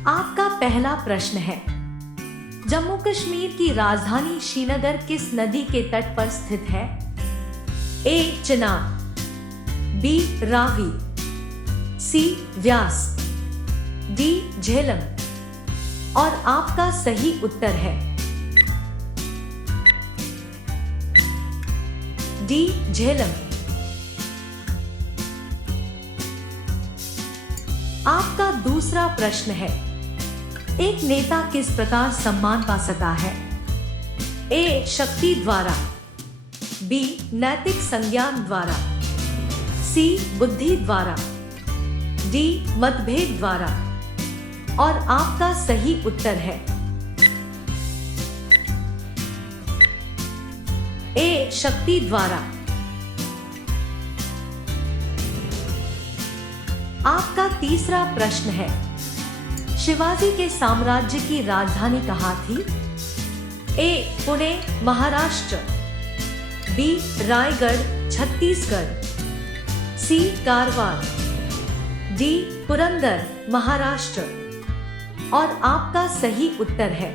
आपका पहला प्रश्न है, जम्मू कश्मीर की राजधानी श्रीनगर किस नदी के तट पर स्थित है? ए चिनाब, बी रावी, सी व्यास, डी झेलम। और आपका सही उत्तर है डी झेलम। आपका दूसरा प्रश्न है, एक नेता किस प्रकार सम्मान पा सकता है? ए शक्ति द्वारा, बी नैतिक संज्ञान द्वारा, सी बुद्धि द्वारा, डी मतभेद द्वारा। और आपका सही उत्तर है ए शक्ति द्वारा। आपका तीसरा प्रश्न है, शिवाजी के साम्राज्य की राजधानी कहाँ थी? ए पुणे महाराष्ट्र, बी रायगढ़ छत्तीसगढ़, सी कारवार, डी पुरंदर महाराष्ट्र। और आपका सही उत्तर है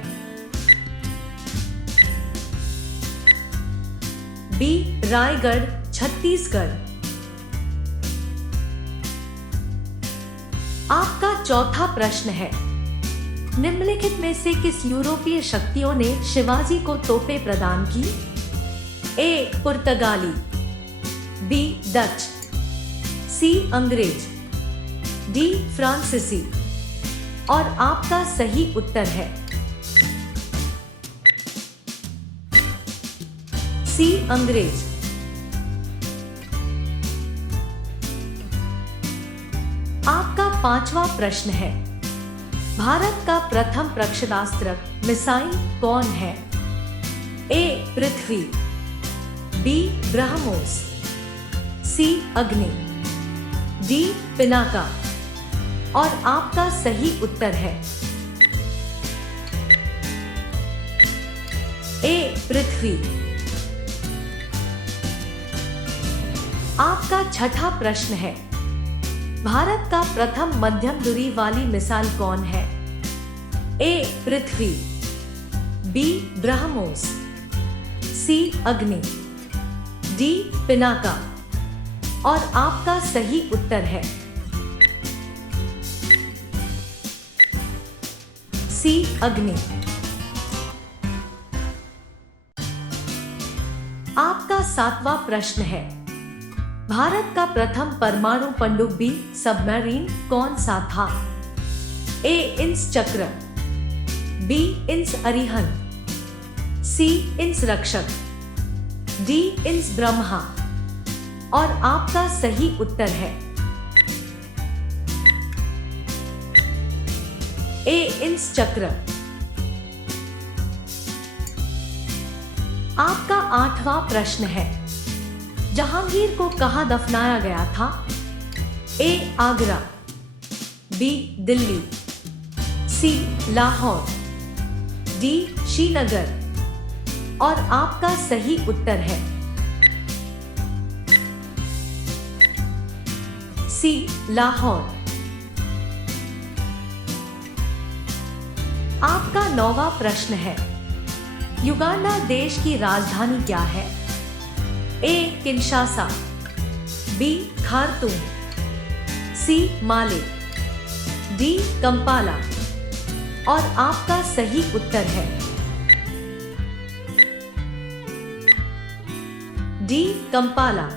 बी रायगढ़ छत्तीसगढ़। आपका चौथा प्रश्न है, निम्नलिखित में से किस यूरोपीय शक्तियों ने शिवाजी को तोपें प्रदान की? ए पुर्तगाली, बी डच, सी अंग्रेज, डी फ्रांसीसी। और आपका सही उत्तर है सी अंग्रेज। आपका पांचवा प्रश्न है, भारत का प्रथम प्रक्षेपास्त्र मिसाइल कौन है? ए पृथ्वी, बी ब्रह्मोस, सी अग्नि, डी पिनाका। और आपका सही उत्तर है ए पृथ्वी। आपका छठा प्रश्न है, भारत का प्रथम मध्यम दूरी वाली मिसाइल कौन है? ए पृथ्वी, बी ब्रह्मोस, सी अग्नि, डी पिनाका। और आपका सही उत्तर है सी अग्नि। आपका सातवां प्रश्न है, भारत का प्रथम परमाणु पनडुब्बी सबमरीन कौन सा था? ए इंस चक्र, बी इंस अरिहंत, सी इंस रक्षक, डी इंस ब्रह्मा। और आपका सही उत्तर है ए इंस चक्र। आपका आठवां प्रश्न है, जहांगीर को कहां दफनाया गया था? ए आगरा, बी दिल्ली, सी लाहौर, डी श्रीनगर। और आपका सही उत्तर है सी लाहौर। आपका नौवां प्रश्न है, युगांडा देश की राजधानी क्या है? ए किंशासा, बी खार्तूम, सी माले, डी कंपाला। और आपका सही उत्तर है डी कंपाला।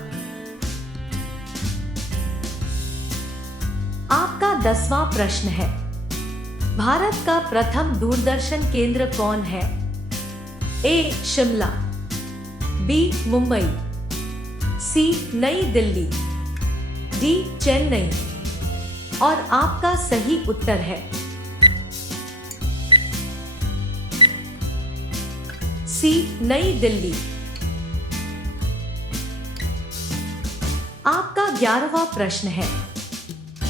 आपका 10वां प्रश्न है, भारत का प्रथम दूरदर्शन केंद्र कौन है? ए शिमला, बी मुंबई, सी नई दिल्ली, डी चेन्नई। और आपका सही उत्तर है सी नई दिल्ली। आपका 11वां प्रश्न है,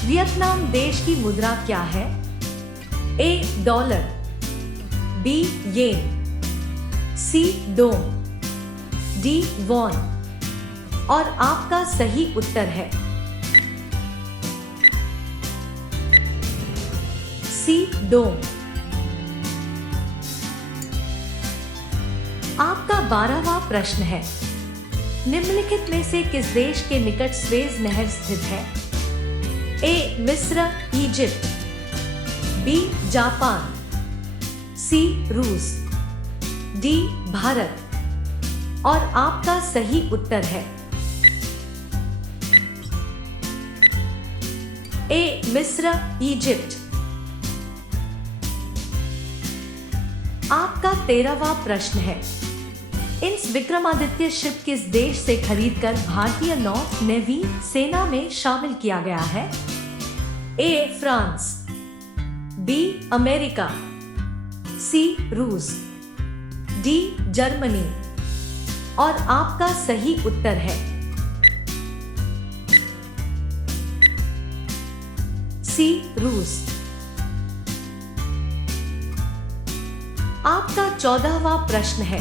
वियतनाम देश की मुद्रा क्या है? A dollar, B yen, C dome, D von. और आपका सही उत्तर है सी डोम। आपका 12वां प्रश्न है, निम्नलिखित में से किस देश के निकट स्वेज नहर स्थित है? ए मिस्र, इजिप्ट, बी जापान, सी रूस, डी भारत। और आपका सही उत्तर है ए मिस्र, इजिप्ट। आपका 13वां प्रश्न है, इंस विक्रमादित्य शिप किस देश से खरीदकर भारतीय नौ नेवी सेना में शामिल किया गया है? ए फ्रांस, बी अमेरिका, सी रूस, डी जर्मनी। और आपका सही उत्तर है सी रूस। आपका 14वां प्रश्न है,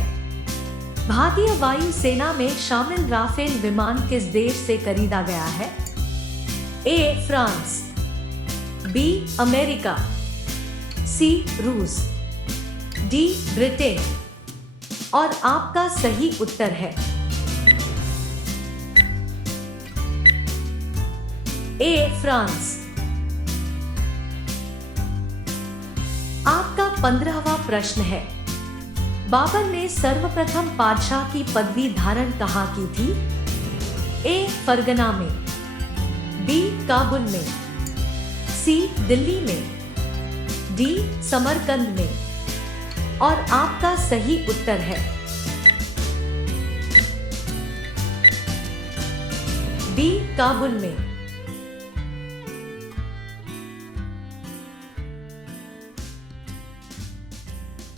भारतीय वायु सेना में शामिल राफेल विमान किस देश से खरीदा गया है? ए फ्रांस, बी अमेरिका, सी रूस, डी ब्रिटेन। और आपका सही उत्तर है ए फ्रांस। आपका 15वां प्रश्न है, बाबर ने सर्वप्रथम पातशाह की पदवी धारण कहाँ की थी? ए फरगना में, बी काबुल में, सी दिल्ली में, डी समरकंद में। और आपका सही उत्तर है बी काबुल में।